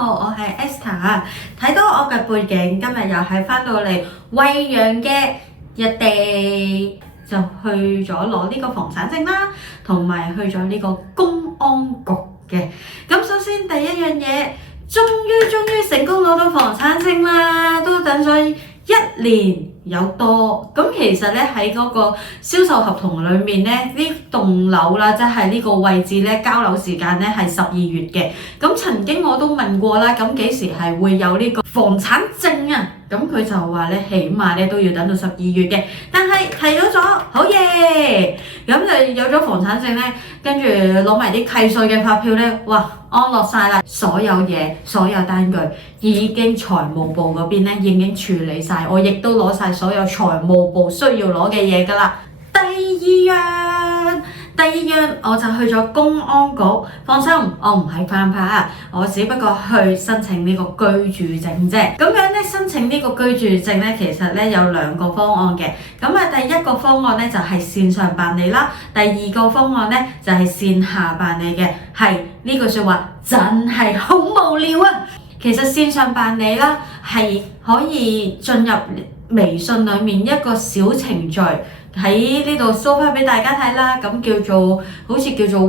Hello，我係 Esther。睇到我嘅背景，今日又係返到嚟惠陽嘅日地，就去咗攞呢個房產證啦，同埋去咗呢個公安局嘅。咁首先第一樣嘢，終於成功攞到房產證啦，都等咗1年有多。咁其實咧喺嗰個銷售合同裏面咧，呢棟樓啦，即係呢個位置咧，交樓時間咧係12月嘅。咁曾經我都問過啦，咁幾時係會有呢個房產證啊？咁佢就話咧，起碼咧都要等到12月嘅。但係提早咗，好嘢！咁就有咗房產證咧，跟住攞埋啲契稅嘅發票咧，哇，安樂晒啦！所有嘢，所有單據已經財務部嗰邊咧已經處理晒，我亦都攞晒所有財務部需要攞嘅嘢㗎啦。第二樣我就去咗公安局，放心，我唔係犯法，我只不過去申請呢個居住證啫。咁樣咧申請呢個居住證咧，其實咧有2個方案嘅。咁啊，第一個方案咧就係線上辦理啦，第二個方案咧就係線下辦理嘅。係呢句説話真係好無聊啊！其實線上辦理啦係可以進入微信裡面一個小程序。喺呢度 show 翻俾大家睇啦，咁好似叫做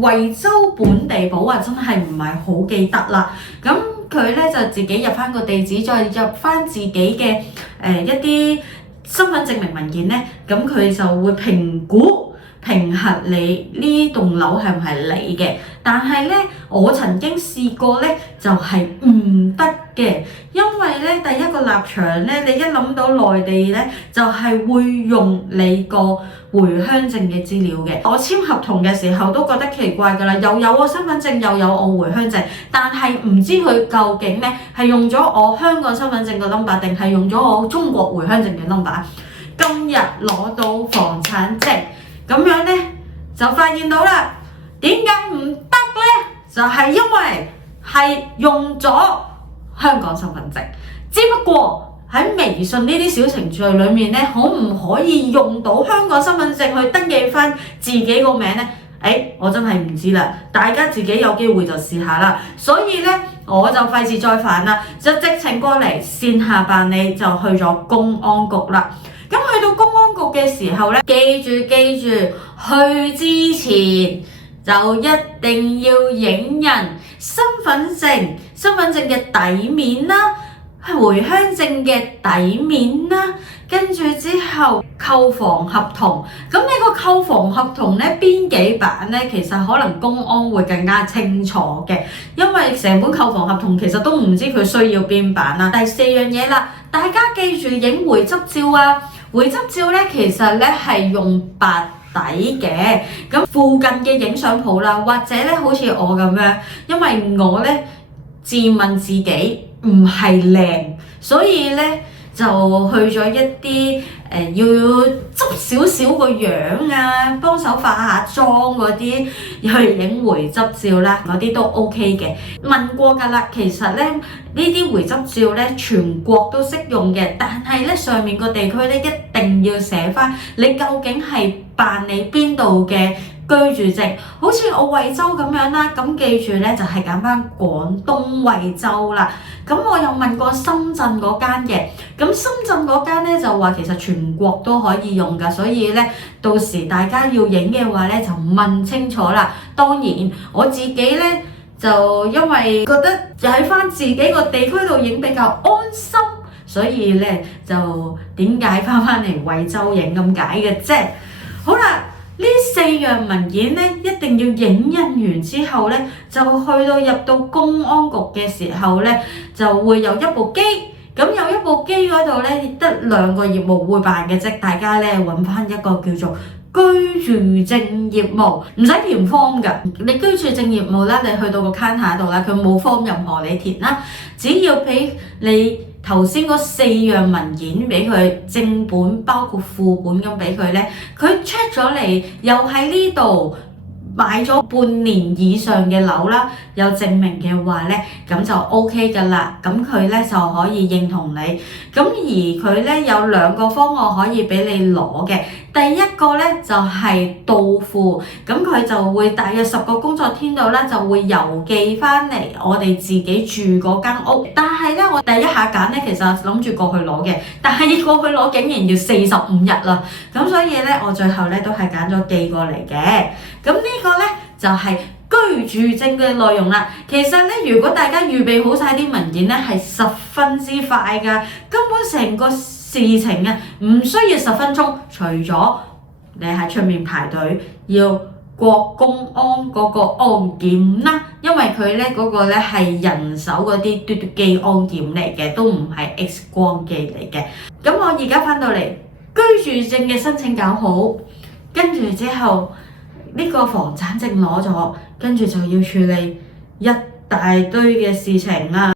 惠州本地保啊，真係唔係好記得啦。咁佢咧就自己入翻個地址，再入翻自己嘅一啲身份證明文件咧，咁佢就會評核你呢棟樓係唔係你嘅。但係咧，我曾經試過咧，就係唔得嘅，因為咧第一個立場咧，你一諗到內地咧，就係會用你個回鄉證嘅資料嘅。我簽合同嘅時候都覺得奇怪㗎啦，又有我身份證，又有我回鄉證，但係唔知佢究竟咧係用咗我香港身份證嘅 number 定係用咗我中國回鄉證嘅 number。今日攞到房產證，咁樣咧就發現到啦，點解唔得咧？就係因為係用咗香港身份證，只不過喺微信呢啲小程序裏面咧，可唔可以用到香港身份證去登記翻自己個名咧？我真係唔知啦，大家自己有機會就試下啦。所以咧，我就費事再煩啦，就直情過嚟線下辦理，就去咗公安局啦。咁去到公安局嘅時候咧，記住，去之前就一定要影印身份證嘅底面啦，回鄉證嘅底面啦，跟住之後購房合同。咁呢個購房合同咧邊幾版咧？其實可能公安會更加清楚嘅，因為成本購房合同其實都唔知佢需要邊版啦。第4樣嘢啦，大家記住影回執照啊！回執照咧，其實咧係用白底嘅，咁附近嘅影相鋪啦，或者咧好似我咁樣，因為我咧自問自己唔係靚，所以咧就去咗一啲要執少少個樣啊，幫手化下妝嗰啲去影回執照啦，嗰啲都 OK 嘅。問過㗎啦，其實咧呢啲回執照咧全國都適用嘅，但係咧上面個地區咧一定要寫翻你究竟係辦理邊度嘅居住證，好似我惠州咁樣啦，咁記住咧就係揀翻廣東惠州啦。咁我又問過深圳嗰間嘅，咁深圳嗰間咧就話其實全國都可以用㗎，所以咧到時大家要影嘅話咧就問清楚啦。當然我自己咧就因為覺得喺翻自己個地區度影比較安心，所以咧就點解翻嚟惠州影咁解嘅啫。好啦。呢4樣文件咧，一定要影印完之後咧，就去到入到公安局嘅時候咧，就會有一部機。咁有一部機嗰度咧，得2個業務會辦嘅啫。大家咧揾翻一個叫做居住證業務，唔使填 form 㗎。你居住證業務啦，你去到個 counter 度啦，佢冇 form 任何你填啦，只要俾你頭先嗰4樣文件俾佢，正本包括副本咁俾佢咧，佢 check 咗嚟，又喺呢度買咗半年以上嘅樓啦，有證明嘅話咧，咁就 OK 㗎啦。咁佢咧就可以認同你。咁而佢咧有2個方案可以俾你攞嘅。第一個咧就係到付，咁佢就會大約10個工作天度咧就會郵寄翻嚟我哋自己住嗰間屋。但係咧我第一下揀咧其實諗住過去攞嘅，但係過去攞竟然要45日啦。咁所以咧我最後咧都係揀咗寄過嚟嘅。咁呢個咧就係居住證嘅內容啦。其實咧如果大家預備好晒啲文件咧係十分之快㗎，根本成個事情啊唔需要10分鐘，除咗你喺出面排隊要過公安嗰個安檢啦，因為佢咧嗰個咧係人手嗰啲嘟嘟機安檢嚟嘅，都唔係 X 光機嚟嘅。咁我而家翻到嚟居住證嘅申請搞好，跟住之後呢個房產證攞咗，跟住就要處理一大堆嘅事情啦。